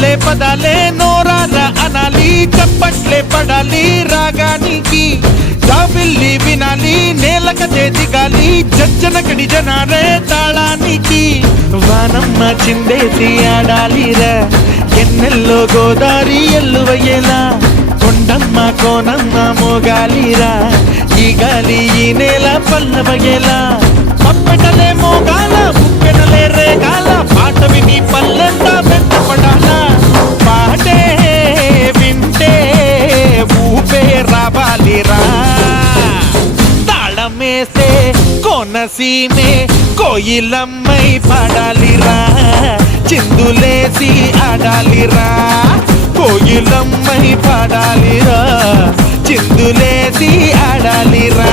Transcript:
పల్లె పదాలే నోరాల అనాలి, చప్పట్లే పడాలి రాగానికి, జాబిల్లి వినాలి నేలకదే దిగాలి, జజ్జనకడి జనారే తాళానికి. వానమ్మ చిందేసి ఆడాలిరా ఎన్నెల్లో గోదారి ఎల్లువయ్యేలా, కొండమ్మ కోనమ్మ మోగాలిరా ఈ గాలి ఈ నేల పల్లవయ్యేలా. పప్పెటలే మోగాల ముప్పెనలే రేగాల, పాట విని పల్లెంతా వెంటపడాలా, పాటే వింటే ఊపే రావాలిరా. తాళమేసే కోనసీమే కోయిలమ్మై పాడాలిరా, చిందులేసి ఆడాలిరా కోయిలమ్మై పాడాలిరా, చిందులేసి ఆడాలిరా.